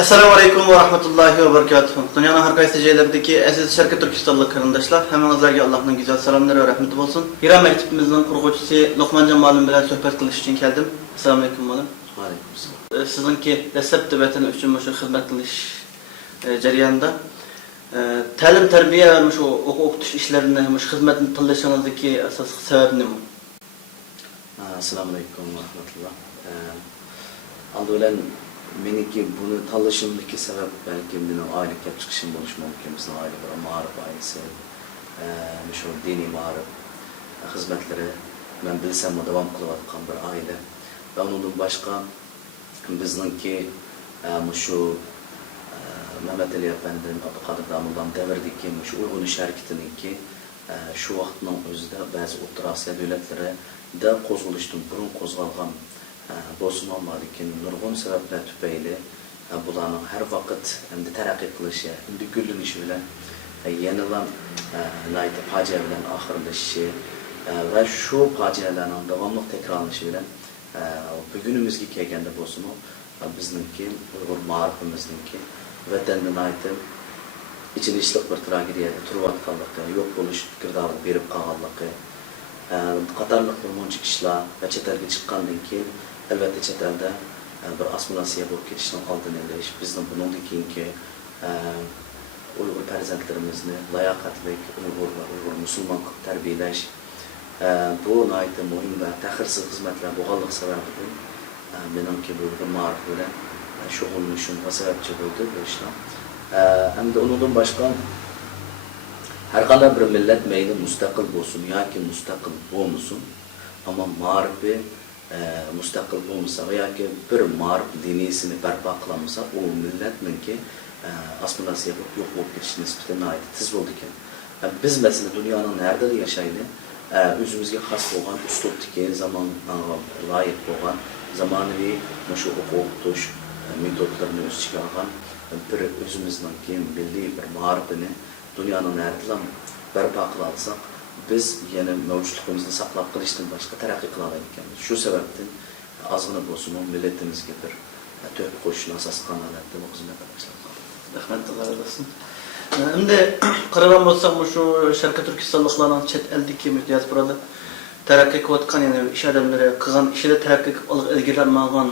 Assalamu alaikum ve rahmetullahi ve berekatuhu. Dünyanın her kaysi yerlerdeki aziz Şarkı Türkistanlı karındaşlar, hemenizlerge Allah'ın güzel selamları ve rahmeti olsun. İran mektebimizin kurgucusu Lokman Can Malum bilen sohbet kılış için geldim. Assalamu alaikum malum. Aleykümselam. Sizinki desep devletinin üçün şu hizmet kılış ceryanında talim terbiye vermiş o okutuş işlerinde hizmetin tılışınızdaki asas sebep ne mi? Assalamu alaikum ve rahmetullah. Andoğulen meniki bunu tanışımdaki sebep belki benim aile çıkışım buluşma mümkün. Bizim aile var, mağarip ailesi, meşhur dini mağarip hizmetleri ben bilsem o devam kılavatkan bir aile. Ve onun başka bizimki şu Mehmet Ali Efendi'nin Abdülkadir Damıl'dan devirdeki şu uygun iş hareketinin ki şu vaxtının özüde bazı Orta Asya devletleri de kozguluştun, burun kozgalgan bolsun olmadıkken nurgun sebepler tüpeyle bulanın her vakit hem de terakki kılışı, hem de güllünüşü bilen yenilen layıklı paciye bilen ahırlaşışı ve şu paciyelerin devamlı tekrarlanışı bilen bugünümüzge kelgende bolsun bizimki, Uygur mağarifimizninki vatenden aytib içinişlik bir tragediya, turvatkanlıqı, yok buluş girdağını berip qalğanlıqı, qatarlıq bir monçuk işler ve çetelge çıqqandan keyin elbette çetelde bir assimilasiya bo'lib ketishning oldini olish, bizning bundan keyingi Uygur farzandlarimizni layoqatli Uygur va Uygur musulmon qilib tarbiyalash bu nihoyatda muhim va ta'xirsiz xizmatlar bo'lganligi sababidan menimki bu bir ma'rif bilan shug'ullanishim va sababchi bo'ldi bu ishlar. Hamda undan boshqa har qanday bir millat mayli mustaqil bo'lsin yoki mustaqil bo'lmasin, ammo ma'rifi mustaqil bo'lmasa yoki bir ma'rif diniyasini barpo qilmasa, u millatninki assimilasiya bo'lib yo'q bo'lib ketish nisbati nihoyat tez bo'ldi ekan. Biz masalan dunyoning nerede yashaydi, o'zimizga xos bo'lgan uslubdagi zamonga loyiq bo'lgan zamonaviy shu o'qitish metodlarını o'z ichiga olgan bir o'zimizningki milliy bir ma'rifini dunyoning nerede barpo qila olsak, biz yana mavjudligimizni saqlab qilishdan boshqa taraqqiy qila olmaymiz. Shu sababdan ozgina bo'lsin millatimizga bir to'p qo'shishni asos qilgan holatda bu xizmatga boshlab qoldik. Rahmat olsun. Endi qaragan bo'lsak, şu Şarkı Türkistanlıqlarning chet eldagi diasporada taraqqiy qilayotgan, ya'ni ish odamlari qilgan ishida taraqqiy qilib ilgarilanmagan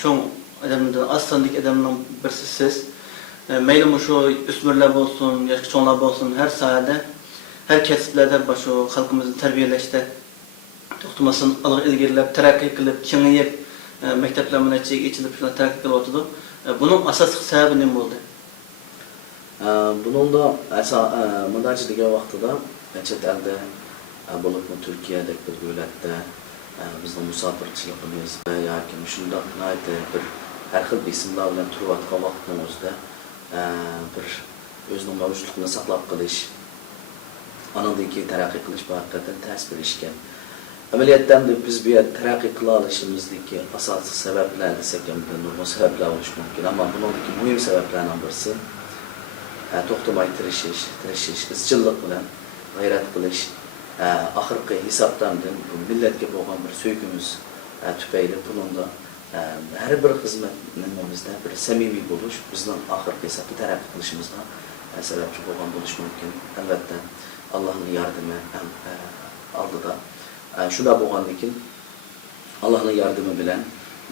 cho'ng adamlardan aslandik adamning birisi siz. Mayli şu o'smirlar bo'lsin, yoki cho'nglar bo'lsin, her sohada, her kasblarda şu xalqimizni tarbiyalashda to'xtamasdan alg'a ilgarilab, taraqqiy qilib, kengayib, maktablar munachiga ichilib shuna taraqqiy qilyapti. Buning asosiy sababi nima bo'ldi? Bunun da mundacı degan vaqtida chet elda bo'libmi Turkiyadagi bir davlatda bizning musofirchiligimiz va yoki shundoq bir har xil ismlar bilan turayotgan vaqtning o'zida bir o'zining mavjudligini saqlab qolish, andan keyin taraqqiy qilish haqiqatan tez bir ishga. Amaliyotdan biz bu yerda taraqqiy qila olishimizdagi asosiy sabablar desak ham nurg'un sabablar bo'lishi mumkin, ammo buningdagi muhim sabablardan birisi to'xtamay tirishish, izchillik bilan g'ayrat qilish, oxirgi hisobdan bu millatga bo'lgan bir sevgimiz tufayli buningda har bir xizmat nimamizda bir samimiy bo'lish bizning oxirgi hisobda taraqqiy qilishimizga sababchi bo'lgan bo'lishi mumkin. Albatta Allohning yordami oldida shunday bo'lgandan keyin Allohning yordami bilan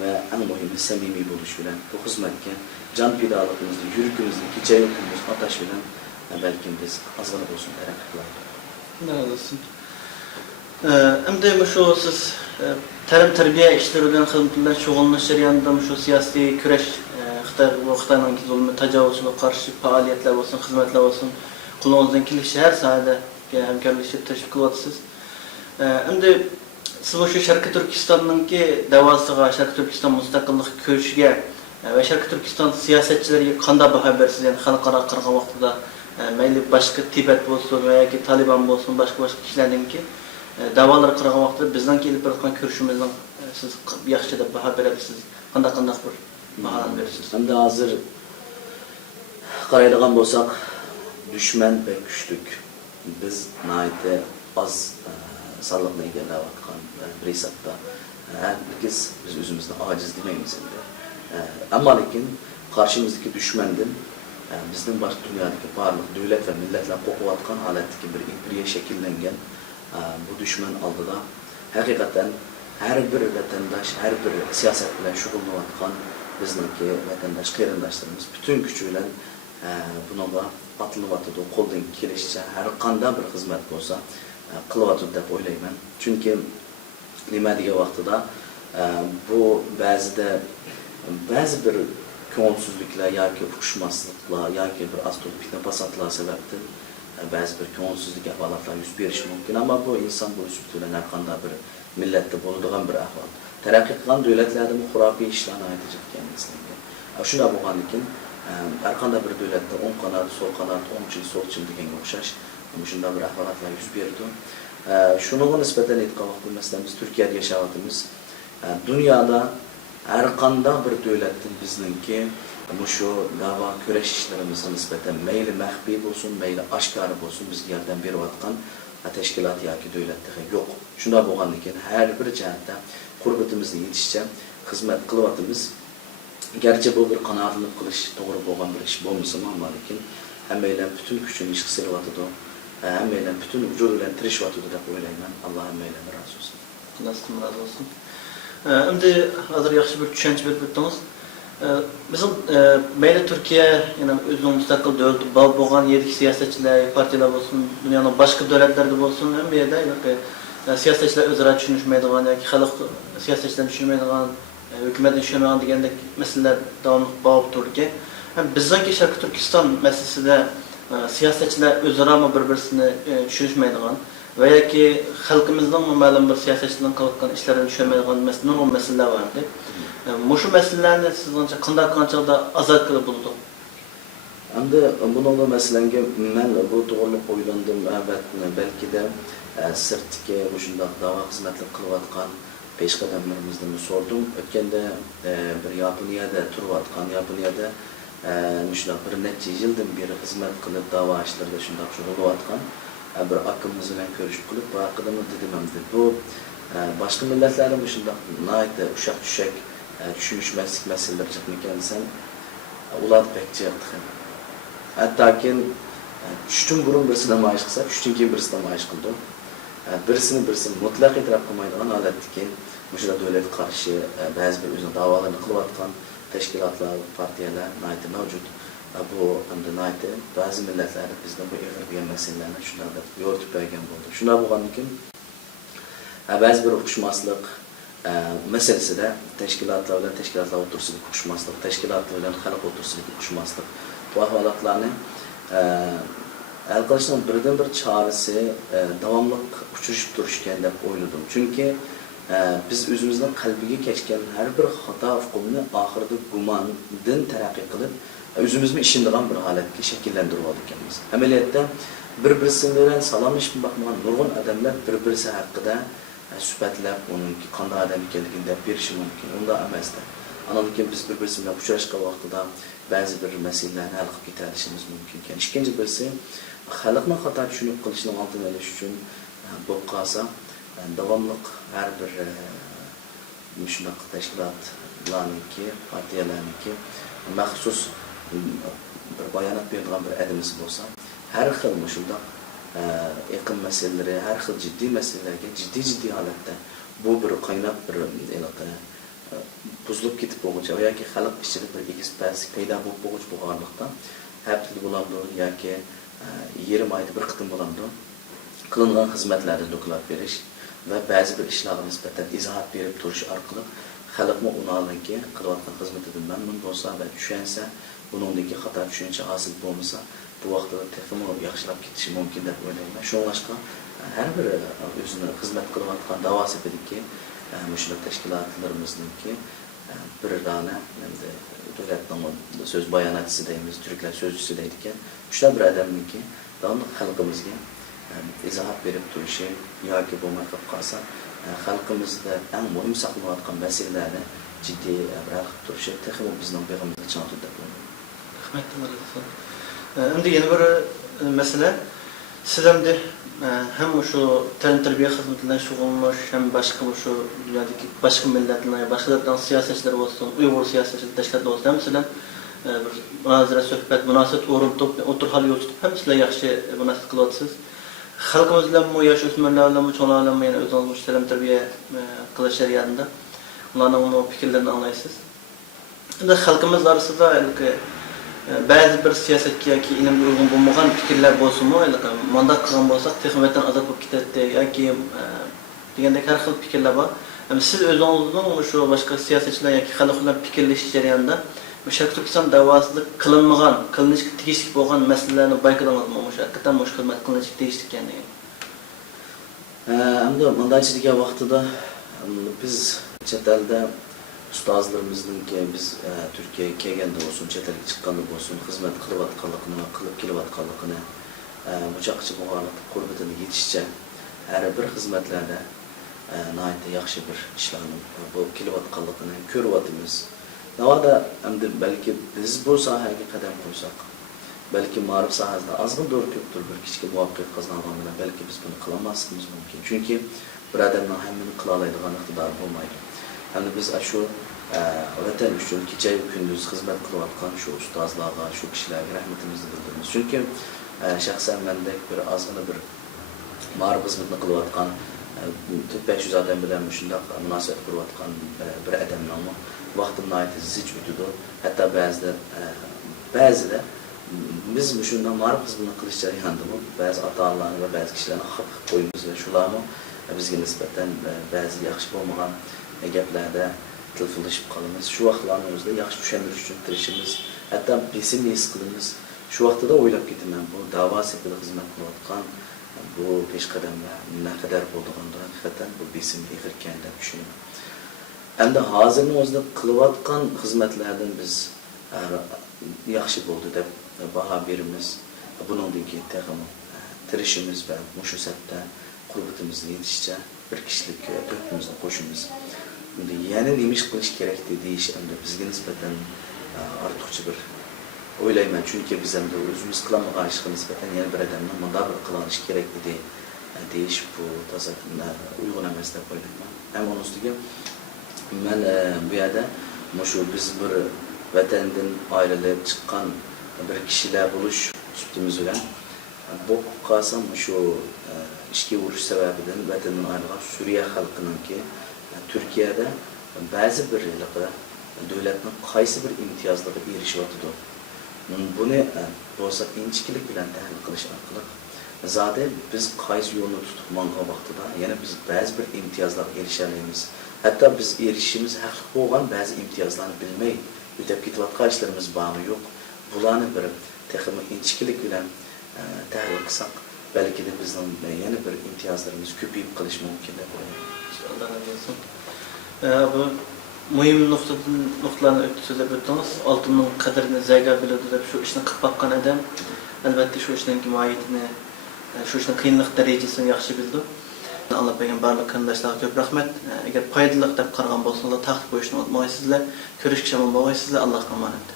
ve en muhimi samimiy bo'lish bilan bu xizmatga can fidoligimizni, yuragimizni, kechayotimiz atash bilan balkim biz ozgina bo'lsin taraqqiy qilaylik. Razı olsun. Endi şu siz ta'lim tarbiya ishlari bilan xizmatlar shug'ullanish jarayonida şu siyosiy kurash, Xitoyning zulmi, tajovuzga qarshi faoliyatlar bo'lsin, xizmatlar bo'lsin, qo'lingizdan kelishi har sohada hamkorlashib tashkil qilyapsiz. Endi siz şu Şarkı Türkistan'ınki davasıga, Şarkı Türkistan mustaqillik ko'rishiga ve Şarkı Türkistan siyasetçileriga qanday baho bersiz? Yani xalqaro qirg'in vaqtida mayli boshqa Tibet bo'lsin yoki Taliban bo'lsin, boshqa kishilarninki da'volar qirg'in vaqtida bizdan kelib turgan ko'rishimizdan siz yaxshi deb baho berasiz. Qanday bir baholan berasiz? Hamda hozir qaraydigan bo'lsak, düşman ve güçlük. Biz nihoyatda az sağlıkla egallayotgan bir hisobda biz o'zimizni ojiz demaymiz endi. Ammo lekin karşımızdaki düşmendin bizden başka dünyadaki barlıq devlet ve milletler qoquyatqan halatdaki bir imperiya şekillengen bu düşman aldıda hakikaten her bir vatandaş, her bir siyaset bilen şugullanayotgan bizniki vatandaş qarindoshlarimiz bütün gücüyle bunaga atılıvatıdı, koldan kelişçe her qanday bir xizmat bo'lsa qilyapti deb o'ylayman. Chunki nima degan vaqtida bu ba'zi bir ko'ngilsizliklar yoki uqishmasliklar yoki bir astul fitna fasodlar sababdan ba'zi bir ko'ngilsizlik ahvolotlar yuz berishi mumkin. Ammo bu inson bo'lishi bilan har qanday bir millatda bo'ladigan bir ahvol. Taraqqiy qilgan davlatlarda xurafiy ishlarni aytib kelganimizga. Shunday bo'lgandan keyin har qanday bir davlatda o'ng qanot, so'l qanot, o'ngchi, so'lchi deganga o'xshash shunday bir ahvolotlar yuz berdi. Shunga nisbatan aytgan vaqtda masalan biz Turkiyada yashayapmiz. Dunyoda her qanday bir davlatdan bizningki shu da'vo kurash ishlarimizga nisbatan mayli maxfiy bo'lsin, mayli oshkora bo'lsin bizga yordam berayotgan tashkilot yoki davlatlar yo'q. Shunday bo'lgandan keyin har bir jihatda qurbatimizni yetishcha xizmat qilyapmiz. Gerçi bu bir qanoatlanib qilish to'g'ri bo'lgan bir ish bo'lmasa ham, lekin hammalar butun kuchini ishga solyapti. Hammalar butun vujud bilan tirishyapti deb o'ylayman. Alloh hammalarni rozi olsun. Nasıl razı olsun. Şimdi hazır yaxşı bir düşünce verip öttünüz. Bizim meyli Türkiye, yani özünün müstakil devleti bo'lgan yedik siyasetçiler, partiler olsun, dünyanın başka devletlerde olsun, hem bir yerde siyasetçiler özara düşünüşmeydiğen, yoki xalq siyasetçiler düşünmeydiğen, hükümetin düşünmeydiğen degandek meseleler devamlı bağlı dururki, bizdeki Şarkı Türkistan meselesinde siyasetçiler özara mı birbirini düşünüşmeydiğen, veya ki halkımızdan ma'lum bir siyasetçilerin qilayotgan ishlarini tushunmaydigan nurg'un masalalar vardı. Mushu masalalarni sizcha qanday qanchada azad qilib bo'ldi? Endi bunga masalanga men bu to'g'riliq o'ylandim. Albatta balki de sirtga shunday da'vo xizmatlar qilayotgan peshqadamlarimizdan sordum. O'tganda bir Yaponiyada turayotgan, Yaponiyada shunday bir necha yildan beri xizmat qilib da'vo ishlarida shunday shug'ullanayotgan bir akımız bilan görüşüp qilib bu haqida dedim hamda bu başka milletlerin dışında nayda uşak düşek düşünüşmezlik meseleleri çıkmıken sen ular pekçe yaptık. Hatta ki üçtün burun birisine maaş kılsa, üçtün ki birisine maaş kıldı. Birisini mutlak itiraf kılmaydıgan alettik ki bu şurada devlet karşı bazı bir özüne davalarını kılıvatkan teşkilatlar, partiyalar nayda mevcut. Bu nayda bazı milletler bizden bu eğer bir meselelerini şunlarda yoğurtup bergen buldu. Şuna bo'lgandan keyin bazı bir uqishmaslik meselesi de teşkilatlar bilan teşkilatlar o'rtasidagi uqishmaslik, teşkilatlar bilan xalq o'rtasidagi uqishmaslik bu ahvolatlarni hal qilishning birdan bir chorasi davomli uchrashib turishgan deb o'yladim. Chunki biz o'zimizning qalbiga kechgan har bir xato hukmni oxirida gumondan taraqqiy qilib özümüzü işindiğen bir haletki şekillendirip ekanmiz. Ameliyatda bir-birisi bilan salomlashib bakmagan nurg'un adamlar bir-birisi haqida suhbatlab, onunki qanday adam ekanligini deb berishi mumkin. Unda emasda. Andan keyin biz bir-birisi bilan uchrashgan vaqtida ba'zi bir masalalarni hal qilib ketarishimiz mumkin ekan. Ikkinchi birisi xalqning xato tushunib qilishini oldini olish uchun bo'lib qolsa, davomli har bir shunaqa tashkilotlarniki, partiyalarniki maxsus bir bayonot beradigan bir adimiz bo'lsa, har xil shunday iqlim masalalari, har xil jiddiy masalalarga jiddiy holatda bu bir qaynab bir buzilib ketib bo'lguncha yoki xalq ichida bir egizpaslik paydo bo'lib bo'lguncha bo'lganlikda haftada bo'ladi yoki yarim oyda bir qitim bo'ladi qilingan xizmatlarni doklad berish va ba'zi bir ishlarga nisbatan izohat berib turish orqali xalqni ularniki qilayotgan xizmatidan mamnun bo'lsa va tushunsa buningdagi xato tushuncha hosil bo'lmasa bu vaqtda texmi yaxshilab ketishi mumkin deb o'ylayman. Shunlashqa har bir o'zini xizmat qilayotgan davosibidagi mushlar tashkilotlarimizniki bir dona endi davlatning so'z bayonotchisi deymiz, turklar so'zchisi deydigan shular bir odamniki davomli xalqimizga izohat berib turishi yoki bo'lmay qolib qolsa xalqimizda eng muhim saqlanayotgan masalalarni jiddiy hal qilib turishi texmi bizning beg'imizga chaqirdi deb o'ylayman. Endi yeni bir mesele, siz hem şu ta'lim terbiye hizmetlerinden şug'ullanish, hem başka şu dünyadaki başka milletler, başka siyasetçiler olsun, Uyghur siyasetçiler, teşkilatlar olsun, hem sizden bir münazara söhbət, münasibət oruntup, otur hal yol tutup, hem sizler yaxşı münasibət kılatsınız. Halkımız bilen bu yaş ösmürler bilen bu çoğlar bilen bu yani özünüz bu işlerim terbiye kılıç şeriatında. Onların onu fikirlerini anlaysınız. Şimdi halkımız arasında bazı bir siyasetçi yoki ilimga uygun bulmagan fikirler bolsun mu? Mandat kılgan bolsak texmetten azat bulup gitetdi yoki degandek har xil fikirler var. Siz özünüzün şu başka siyasetçiler yoki halklar fikirleşiş jarayonida Sharq Turkiston davasida qilinmagan, qilinishga tegishli bo'lgan masalalarni bayqadingizmi? O'sha hakikaten mush xizmat qilinishga tegishli ekanligi. Endi mandaychilik vaqtida biz chet elda ustozlarimizningki biz Turkiyaga kelganda bo'lsin, chet elga chiqqanda bo'lsin, xizmat qilayotganligini va qilib kelayotganligini muchaqchi bo'lganlik qurbitini yetishcha har bir xizmatlarda nihoyatda yaxshi bir ishlarni bo'lib kelayotganligini ko'ryapmiz. Navada endi balki biz bu sohaga qadam qo'ysak, balki ma'rif sohasida ozg'in doğru ko'pdir bir kichik muvaffaqiyat qozongan bilan balki biz buni qilolmasligimiz mumkin. Chunki bir odamning hammani qila oladigan iqtidori bo'lmaydi. Endi biz shu vatan uchun kecha-yu kunduz xizmat qilayotgan shu ustozlarga, shu kishilarga rahmatimizni bildiramiz. Chunki shaxsan mendek bir ozg'ina bir ma'rif xizmatni qilayotgan 400 odam bilan shunday munosabat qurayotgan bir odamning vaqtim nihoyatda zich o'tadi. Hatto ba'zida biz shunday ma'rif xizmatni qilish jarayonida ba'zi ota-onalarni va ba'zi kishilarni xafa qilib qo'yamiz va shularni bizga nisbatan ba'zi yaxshi bo'lmagan gaplarda tilfilashib qolamiz. Shu vaqtlarni o'zida yaxshi tushundirish uchun tirishimiz, hatto besim his qilamiz. Shu vaqtida o'ylab ketaman, bu da'vo sifatida xizmat qilayotgan bu peshqadamlar naqadar bo'lganida haqiqatan bu besim ig'ir ekan deb tushunaman. Endi hozirni o'zida qilayotgan xizmatlardan biz yaxshi bo'ldi deb baho beramiz. Bundan keyin texmo tirishimiz va mushu satda qurbitimizga yetishcha bir kishilik to'pimizni qo'shimiz. Endi yana nima ish qilish kerak deyish endi bizga nisbatan ortiqcha bir o'ylayman. Chunki biz endi o'zimiz qilmagan ishga nisbatan yana bir odamning bunday bir qilinish kerak deyish bu toza uyg'un emas deb o'ylayman. Ammo uning ustiga men bu yerda shu biz bir vatandan ayrilib chiqqan bir kishilar bo'lish sutimiz bilan bu qasam shu ishga urush sababidan vatandan ayrilgan Suriya xalqininki Turkiyada ba'zi bir davlatning qaysi bir imtiyozlarga erishyapti. Buni bo'lsa inchiklik bilan tahlil qilish orqali zade biz qaysi yo'lni tutib mangan vaqtida yana biz ba'zi bir imtiyozlarga erishalaymiz. Hatto biz erishishimiz haqli bo'lgan ba'zi imtiyozlarni bilmay o'tib ketayotgan ishlarimiz bormi yo'q. Bularni bir texnik inchiklik bilan tahlil qilsak, balki de bizning yana bir imtiyozlarimiz ko'payib qilish mumkin deb o'ylayman. Allah razı olsun. Bu mühim noktalarni so'zlab o'tdingiz. Oltinning qadrini zaga biladi deb shu ishni qilib baqqan odam albatta shu ishning mohiyatini, shu ishning qiyinlik darajasini yaxshi bildi. Allah bergan barliq qarindoshlarga ko'p rahmat. Agar foydali deb qaragan bo'lsangiz, taqib qo'yishni unutmaysizlar. Ko'rishga shamol bo'lmaysizlar. Allohga omonat.